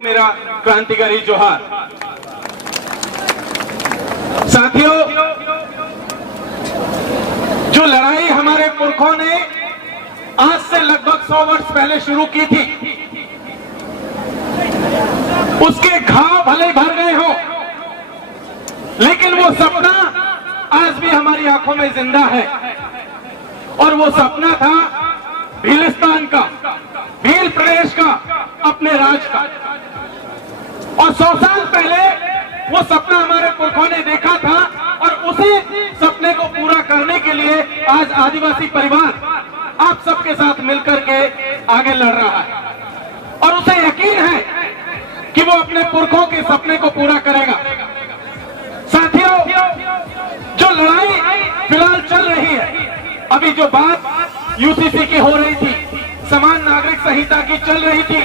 मेरा क्रांतिकारी जोहार। साथियों, जो लड़ाई हमारे पुरखों ने आज से लगभग 100 वर्ष पहले शुरू की थी, उसके घाव भले भर गए हो, लेकिन वो सपना आज भी हमारी आंखों में जिंदा है। और वो सपना था भीलिस्तान का, भील प्रदेश का, अपने राज का। और 100 साल पहले वो सपना हमारे पुरखों ने देखा था और उसी सपने को पूरा करने के लिए आज आदिवासी परिवार आप सबके साथ मिलकर के आगे लड़ रहा है। और उसे यकीन है कि वो अपने पुरखों के सपने को पूरा करेगा। साथियों, जो लड़ाई फिलहाल चल रही है, अभी जो बात यूसीसी की हो रही थी, समान नागरिक संहिता की चल रही थी,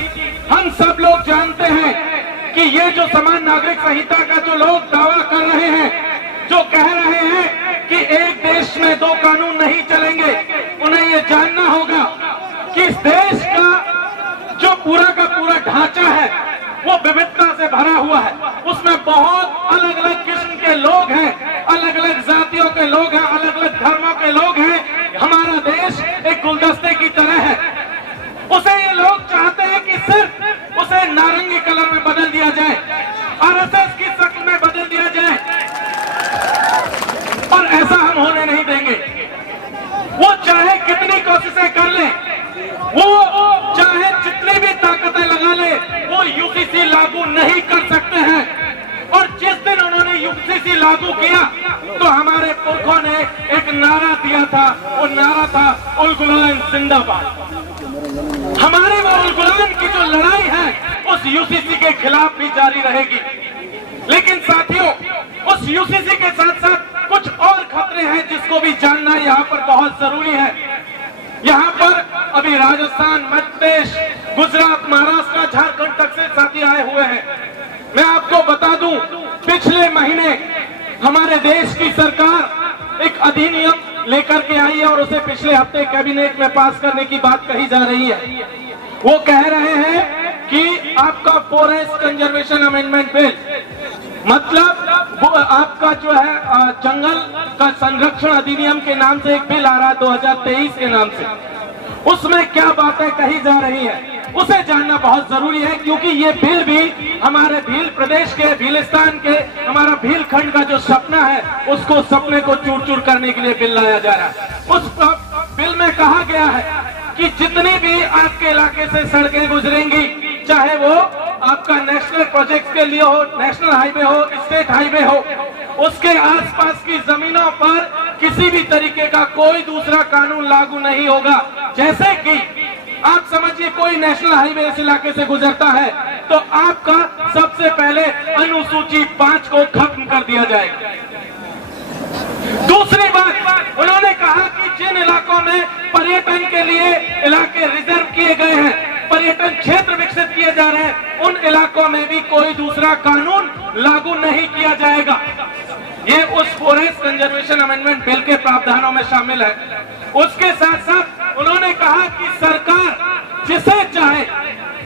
हम सब लोग जानते हैं कि ये जो समान नागरिक संहिता का जो लोग दावा कर रहे हैं, जो कह रहे हैं कि एक देश में 2 कानून नहीं चलेंगे, उन्हें ये जानना होगा कि इस देश का जो पूरा का पूरा ढांचा है वो विविधता से भरा हुआ है। उसमें बहुत अलग अलग किस्म के लोग हैं, अलग अलग जातियों के लोग हैं, अलग अलग धर्मों के लोग हैं। हमारा देश एक गुलदस्ते की तरह है। उसे ये लोग चाहते हैं कि सिर्फ उसे नारंगी कलर में बदल दिया जाए, आरएसएस की शक्ल में बदल दिया जाए, और ऐसा हम होने नहीं देंगे। वो चाहे कितनी कोशिशें कर ले, वो चाहे जितनी भी ताकतें लगा ले, वो यूसीसी लागू नहीं कर सकते हैं। और जिस दिन उन्होंने यूसीसी लागू किया तो हमारे पुरखों ने एक नारा दिया था, वो नारा था उल गुलान जिंदाबाद। हमारी वो उल गुलान की जो लड़ाई है उस यूसीसी के खिलाफ भी जारी रहेगी। लेकिन साथियों, उस यूसीसी के साथ साथ कुछ और खतरे हैं जिसको भी जानना यहाँ पर बहुत जरूरी है। यहाँ पर अभी राजस्थान, मध्य प्रदेश, गुजरात, महाराष्ट्र, झारखंड तक से साथी आए हुए हैं। मैं आपको बता दूं, पिछले महीने हमारे देश की सरकार एक अधिनियम लेकर के आई है और उसे पिछले हफ्ते कैबिनेट में पास करने की बात कही जा रही है। वो कह रहे हैं कि आपका फॉरेस्ट कंजर्वेशन अमेंडमेंट बिल, मतलब वो आपका जो है जंगल का संरक्षण अधिनियम के नाम से एक बिल आ रहा है 2023 के नाम से। उसमें क्या बातें कही जा रही है उसे जानना बहुत जरूरी है, क्योंकि ये बिल भी हमारे भील प्रदेश के, भीलिस्तान के, हमारा भील खंड का जो सपना है उसको सपने को चूर चूर करने के लिए बिल लाया जा रहा है। उस बिल में कहा गया है कि जितनी भी आपके इलाके से सड़कें गुजरेंगी, चाहे वो आपका नेशनल प्रोजेक्ट के लिए हो, नेशनल हाईवे हो, स्टेट हाईवे हो, उसके आसपास की जमीनों पर किसी भी तरीके का कोई दूसरा कानून लागू नहीं होगा। जैसे कि आप समझिए कोई नेशनल हाईवे इस इलाके से गुजरता है तो आपका सबसे पहले अनुसूची 5 को खत्म कर दिया जाएगा। दूसरी बात, उन्होंने कहा कि जिन इलाकों में पर्यटन के लिए इलाके रिजर्व किए गए हैं, पर्यटन क्षेत्र विकसित किए जा रहे हैं, उन इलाकों में भी कोई दूसरा कानून लागू नहीं किया जाएगा। ये उस फॉरेस्ट कंजर्वेशन अमेंडमेंट बिल के प्रावधानों में शामिल है। उसके साथ साथ उन्होंने कहा कि सरकार जिसे चाहे,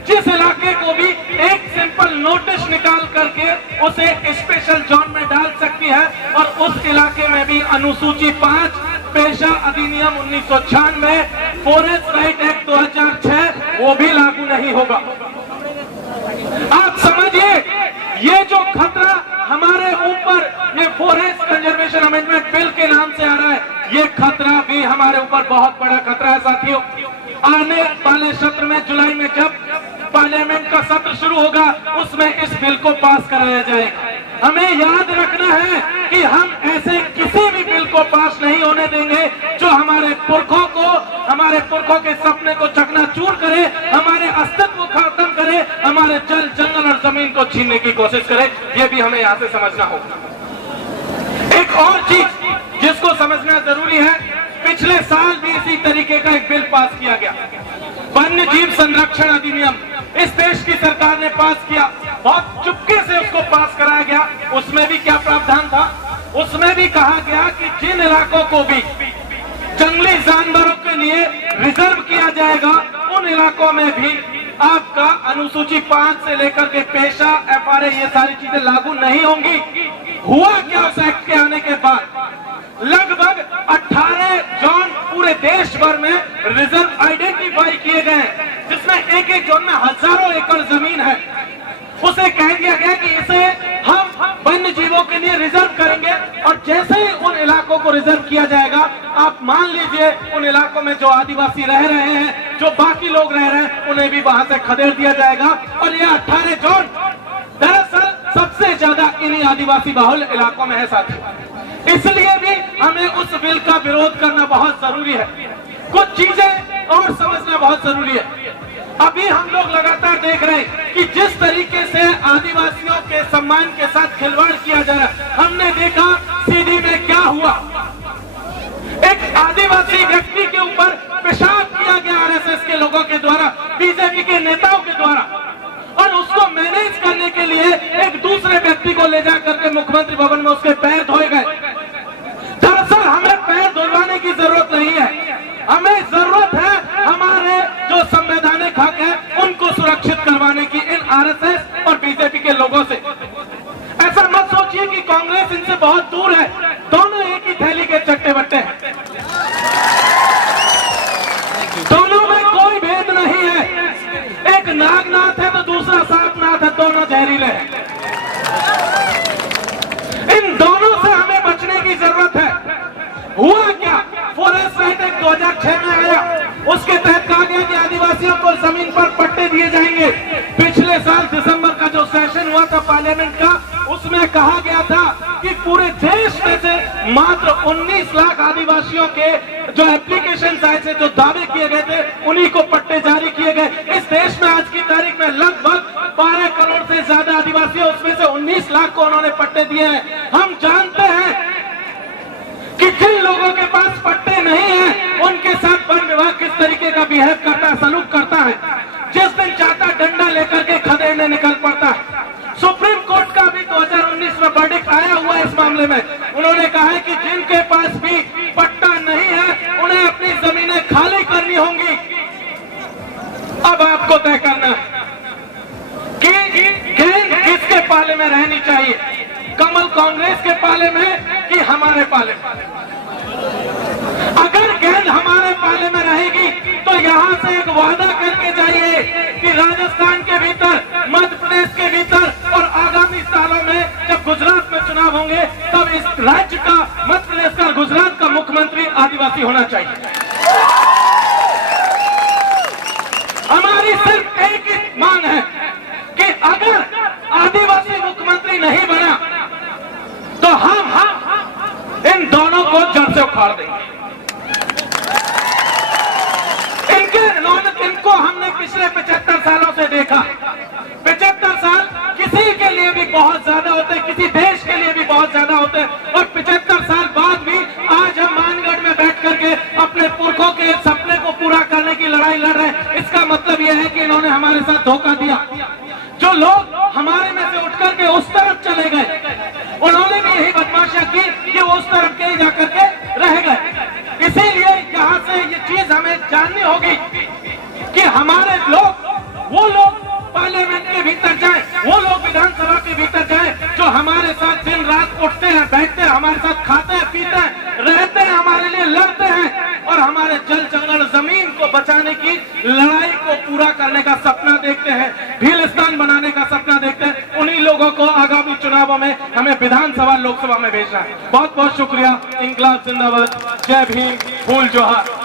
जिस इलाके को भी एक सिंपल नोटिस निकाल करके उसे स्पेशल जोन में डाल सकती है और उस इलाके में भी अनुसूची 5, पेशा अधिनियम 1996, फॉरेस्ट राइट एक्ट 2006 वो भी लागू नहीं होगा। आप समझिए, ये जो खतरा हमारे ऊपर ये फॉरेस्ट कंजर्वेशन अमेंडमेंट बिल के नाम से आ रहा है, ये खतरा भी हमारे ऊपर बहुत बड़ा खतरा है। साथियों, आने वाले सत्र में, जुलाई में जब पार्लियामेंट का सत्र शुरू होगा, उसमें इस बिल को पास कराया जाएगा। हमें याद रखना है कि हम ऐसे किसी भी बिल को पास नहीं होने देंगे जो हमारे पुरखों के सपने को चकनाचूर करे, हमारे अस्तित्व को खत्म करे, हमारे जल, जंगल और जमीन को छीनने की कोशिश करे। ये भी हमें यहाँ से समझना होगा। एक और चीज जिसको समझना जरूरी है, पिछले साल भी इसी तरीके का एक बिल पास किया गया, वन्य जीव संरक्षण अधिनियम। इस देश की सरकार ने पास किया, बहुत चुपके से उसको पास कराया गया। उसमें भी क्या प्रावधान था? उसमें भी कहा गया कि जिन इलाकों को भी जंगली जानवरों के लिए रिजर्व किया जाएगा, उन इलाकों में भी आपका अनुसूची 5 से लेकर के पेशा, FRA, ये सारी चीजें लागू नहीं होंगी। हुआ क्या उस एक्ट के आने के बाद? लगभग 18 जोन पूरे देश भर में रिजर्व आइडेंटिफाई किए गए, जिसमें एक एक जोन में हजारों एकड़ जमीन है। उसे कह दिया गया कि इसे हम वन्य जीवों के लिए रिजर्व करेंगे, और जैसे ही उन इलाकों को रिजर्व किया जाएगा, आप मान लीजिए उन इलाकों में जो आदिवासी रह रहे हैं, जो बाकी लोग रह रहे हैं, उन्हें भी वहां से खदेड़ दिया जाएगा। और ये 18 जोन दरअसल सबसे ज्यादा इन्हीं आदिवासी बहुल इलाकों में है साथियों। इसलिए भी हमें उस बिल का विरोध करना बहुत जरूरी है। कुछ चीजें और समझना बहुत जरूरी है। अभी हम लोग लगातार देख रहे हैं कि जिस तरीके से आदिवासियों के सम्मान के साथ खिलवाड़ किया जा रहा है। हमने देखा सीधी में क्या हुआ, एक आदिवासी व्यक्ति के ऊपर पेशाब किया गया RSS के लोगों के द्वारा, बीजेपी के नेताओं के द्वारा, और उसको मैनेज करने के लिए एक दूसरे व्यक्ति को ले जाकर के मुख्यमंत्री भवन में उसके पैर धोए गए। दरअसल हमें पैर धुलवाने की जरूरत नहीं है, हमें जरूरत है हमारे जो संवैधानिक हक है उनको सुरक्षित करवाने की इन RSS और बीजेपी के लोगों से। ऐसा मत सोचिए कि कांग्रेस इनसे बहुत दूर है, दोनों एक ही थैली के चट्टे बट्टे हैं, दोनों में कोई भेद नहीं है। एक नागनाथ है तो दूसरा सांपनाथ है, दोनों जहरीले हैं। इन दोनों से हमें बचने की जरूरत है। हुआ क्या, फॉरेस्ट राइट एक्ट 2006 में आया, उसके तहत कहा गया कि आदिवासियों को जमीन पर पट्टे दिए जाएंगे। पिछले साल दिसंबर का जो सेशन हुआ था पार्लियामेंट का, उसमें कहा गया था कि पूरे देश में से मात्र 19 लाख आदिवासियों के जो एप्लीकेशन आए थे, जो दावे किए गए थे, उन्हीं को पट्टे जारी किए गए। इस देश में आज की तारीख में लगभग 12 करोड़ से ज्यादा आदिवासी, उसमें से 19 लाख को उन्होंने पट्टे दिए हैं। हम जानते हैं कि जिन लोगों के पास पट्टे नहीं है, उनके साथ वन विभाग किस तरीके का बिहेव करता है, सलूक करता है। जिस दिन चाहता डंडा लेकर के खदेड़ने निकल पड़ता है। सुप्रीम कोर्ट का भी 2019 में वर्डिक्ट आया हुआ है इस मामले में। उन्होंने कहा है कि जिनके पास भी पट्टा नहीं है, उन्हें अपनी जमीनें खाली करनी होंगी। अब आपको तय करना है कि गेंद किसके पाले में रहनी चाहिए, कमल कांग्रेस के पाले में कि हमारे पाले में। अगर गेंद हमारे पाले में रहेगी तो यहाँ से एक वादा करके जाइए कि राजस्थान के भीतर, मध्य प्रदेश के भीतर और आगामी सालों में जब गुजरात में चुनाव होंगे, तब इस राज्य का, मध्य प्रदेश का, गुजरात का मुख्यमंत्री आदिवासी होना चाहिए। हमारी सिर्फ एक ही मांग है कि अगर आदिवासी मुख्यमंत्री नहीं बना तो हम इन दोनों को जड़ से उखाड़ देंगे। इनको हमने पिछले 75 सालों से देखा। 75 साल किसी के लिए भी बहुत ज्यादा होते हैं, किसी देश के लिए भी बहुत ज्यादा होते हैं, और 75 साल बाद भी आज हम मानगढ़ में बैठ करके अपने पुरखों के सपने को पूरा करने की लड़ाई लड़ रहे हैं। इसका मतलब यह है कि इन्होंने हमारे साथ धोखा दिया। जो लोग हमारे में से उठ करके उस तरफ चले गए, उन्होंने भी यही बदमाशियां की कि वो उस तरफ के ही जाकर के रह गए। इसीलिए यहाँ से ये चीज हमें जाननी होगी कि हमारे लोग, वो लोग पार्लियामेंट के भीतर जाएं, वो लोग विधानसभा के भीतर जाएं, जो हमारे साथ दिन रात उठते हैं, बैठते हैं, हमारे साथ खाते हैं, पीते हैं, रहते हैं, हमारे लिए लड़ते हैं, और हमारे जल जंगल जमीन को बचाने की लड़ाई को पूरा करने का सपना देखते हैं, भीलस्तान बनाने का सपना देखते हैं। उन्हीं लोगों को आगामी चुनावों में हमें विधानसभा, लोकसभा में भेजना है। बहुत बहुत शुक्रिया। इंकलाब जिंदाबाद, जय भीम, फूल जोहार।